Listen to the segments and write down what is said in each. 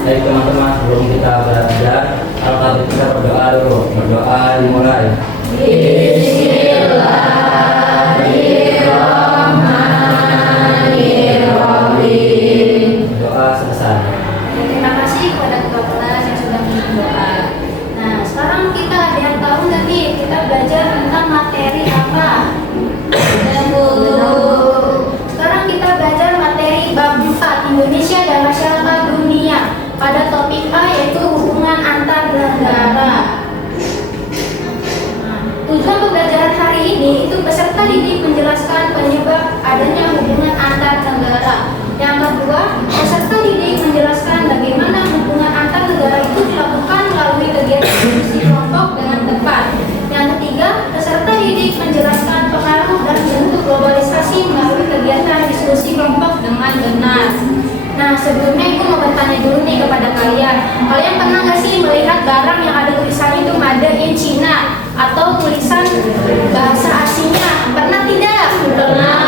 Jadi teman-teman, sebelum kita belajar, kalau kita berdoa dulu. Berdoa dimulai. Bismillahirrahmanirrahim. Doa selesai. Terima kasih kepada ketua kelas yang sudah berdoa. Nah, sekarang kita ada yang tahu nggak nih kita belajar tentang materi apa? Sekarang kita belajar materi bab 4 Indonesia dan masyarakat dunia. Pada topik A yaitu hubungan antar negara. Tujuan pembelajaran hari ini itu peserta didik menjelaskan penyebab adanya hubungan antar negara. Yang kedua, peserta didik menjelaskan bagaimana hubungan antar negara itu dilakukan melalui kegiatan diskusi kelompok dengan tepat. Yang ketiga, peserta didik menjelaskan pengaruh dan bentuk globalisasi melalui kegiatan diskusi kelompok dengan benar. Nah, sebelumnya aku mau bertanya dulu nih kepada kalian. Kalian pernah nggak sih melihat barang yang ada tulisannya itu Made in China atau tulisan bahasa asingnya? Pernah tidak? Pernah.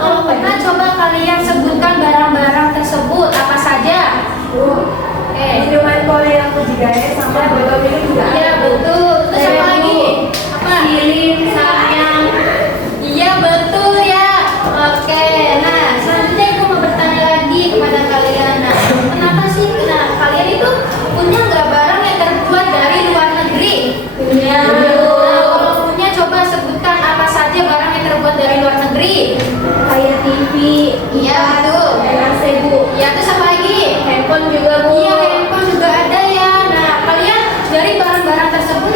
Kalau pernah, coba kalian sebutkan barang-barang tersebut apa saja? Minuman Korea aku juga ya, sama botol minum juga. Iya betul. Terus apa lagi? Apa? Lilin, sayang. Iya betul ya. Oke. Nah, selanjutnya aku mau bertanya lagi kepada kalian. Nah, kenapa sih kalian itu punya nggak barang yang terbuat dari luar negeri? Punya. Nah, kalau punya, coba sebutkan apa saja barang yang terbuat dari luar negeri. Kayak TV. Iya betul. Bu. Iya, terus apa lagi? Handphone juga Bu. Iya, handphone juga ada ya. Nah, kalian dari barang-barang tersebut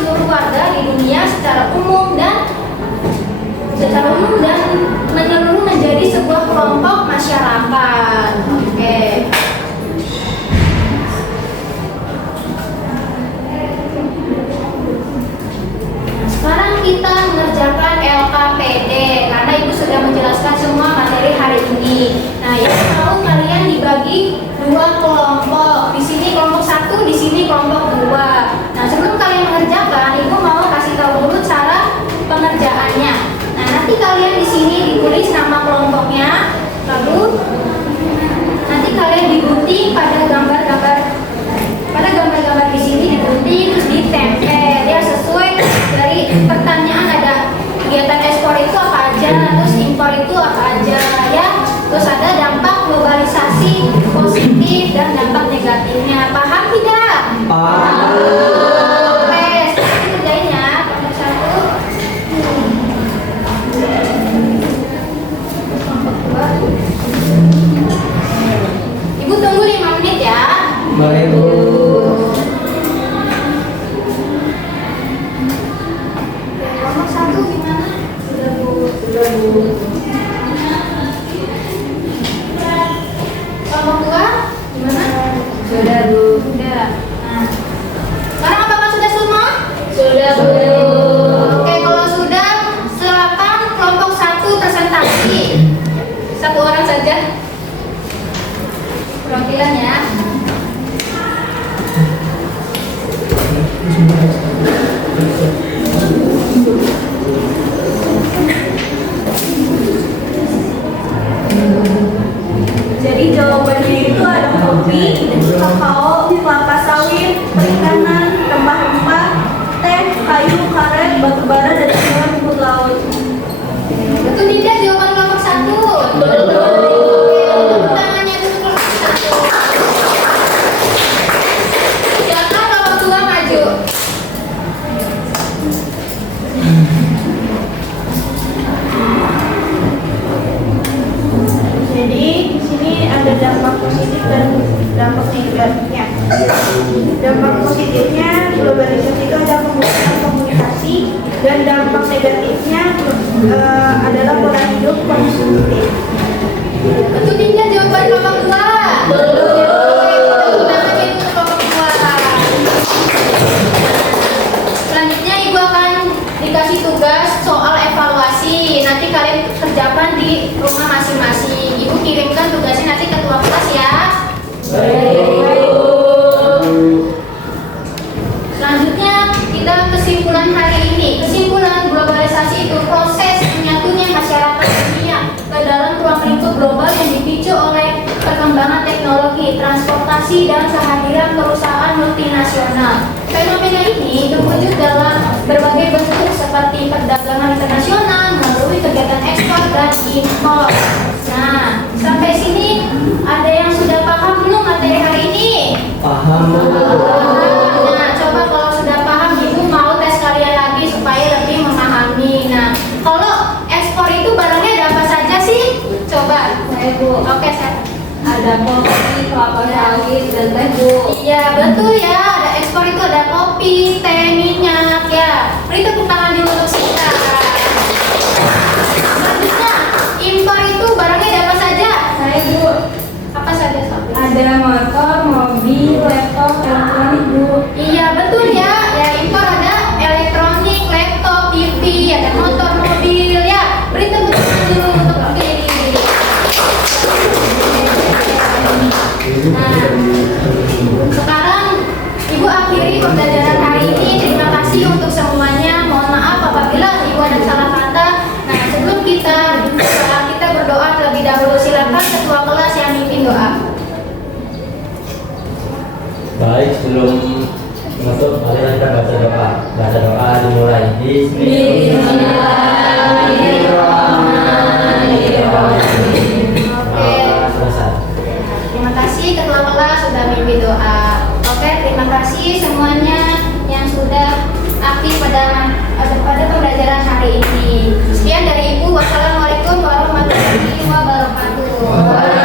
seluruh warga di dunia secara umum dan menyeluruh menjadi sebuah kelompok masyarakat. Oke. Sekarang kita mengerjakan LKPD karena Ibu sudah menjelaskan semua materi hari ini. Nah, Ibu mau kalian dibagi dua kelompok. Di sini kelompok 1, di sini kelompok 2. Nah, sebelum kalian mengerjakan, Ibu mau kasih tahu dulu cara pengerjaannya. Nah, nanti kalian di sini ditulis nama kelompoknya, lalu nanti kalian digunting pada gambar-gambar di sini, digunting terus ditempel ya sesuai dari pertanyaan. Ada kegiatan ekspor itu apa aja, terus impor itu apa aja ya, terus ada dampak globalisasi positif dan dampak negatifnya. Paham tidak? Paham. Oke, sekarang kerjain ya. Kelompok 1, kelompok 2. Ibu tunggu 5 menit ya. Boleh, Bu. Kelompok 1 gimana? Sudah Bu. Kelompok 2 gimana? Sudah, Bu. Sudah. Nah, sekarang apakah sudah semua? Sudah, Bu. Oke, kalau sudah, silakan kelompok 1 presentasi. Satu orang saja. Perwakilan ya. Jadi jawabannya itu ada kopi, kakao, kelapa sawit, perikanan, rempah-rempah, teh, kayu, karet, batu bara, dan semua rumput laut. Betul tidak jawaban kelompok 1? Betul. Oke, tepuk tangannya dulu kelompok 1. Silakan kelompok 2 maju. Jadi di sini ada dampak positif dan dampak negatifnya. Dampak positifnya globalisasi itu ada kemudahan komunikasi, dan dampak negatifnya adalah pola hidup konsumtif. Betul tidak jawaban kelompok 2? Betul. Tepuk tangannya dulu kelompok 2. Selanjutnya Ibu akan dikasih tugas soal evaluasi. Nanti kalian kerjakan di rumah masing-masing. Ibu kirimkan tugasnya nanti ke ketua kelas ya. Selanjutnya kita kesimpulan hari ini. Kesimpulan globalisasi itu proses menyatunya masyarakat dunia ke dalam ruang lingkup global yang dipicu oleh perkembangan teknologi, transportasi, dan kehadiran perusahaan multinasional. Fenomena ini terwujud dalam berbagai bentuk seperti perdagangan internasional melalui kegiatan ekspor dan impor. Nah, sampai sini ada yang sudah paham belum materi hari ini? Paham, Bu. Nah, coba kalau sudah paham, Ibu mau tes kalian lagi supaya lebih memahami. Nah, kalau ekspor itu barangnya ada apa saja sih? Coba. Saya, Bu. Oke, saya. Ada kopi, kelapa sawit, dan teh, Bu. Iya, betul ya. Ada ekspor itu ada kopi, teh, minyak ya. Beri tepuk tangan dulu untuk kita. Selanjutnya, impor itu barangnya ada apa saja? Saya, Bu. Apa saja, Sob? Ada motor, mobil, laptop, elektronik, Bu. Iya, betul ya. Ya, impor ada elektronik, laptop, TV, ada motor, mobil ya. Beri tepuk tangan dulu untuk ini. Nah, sekarang Ibu akhiri pembelajaran hari ini. Terima kasih untuk semuanya. Mohon maaf apabila Ibu ada salah kata. Nah, sebelum kita berdoa terlebih dahulu, silakan ketua kelas yang mimpin doa. Baik, sebelum menutup, mari kita baca doa. Baca doa dimulai. Bismillahirrahmanirrahim. Oke. Selesai. Terima kasih ketua kelas sudah mimpin doa. Oke, terima kasih semuanya yang sudah aktif pada pembelajaran hari ini. Sekian dari Ibu. Wassalamualaikum warahmatullahi wabarakatuh.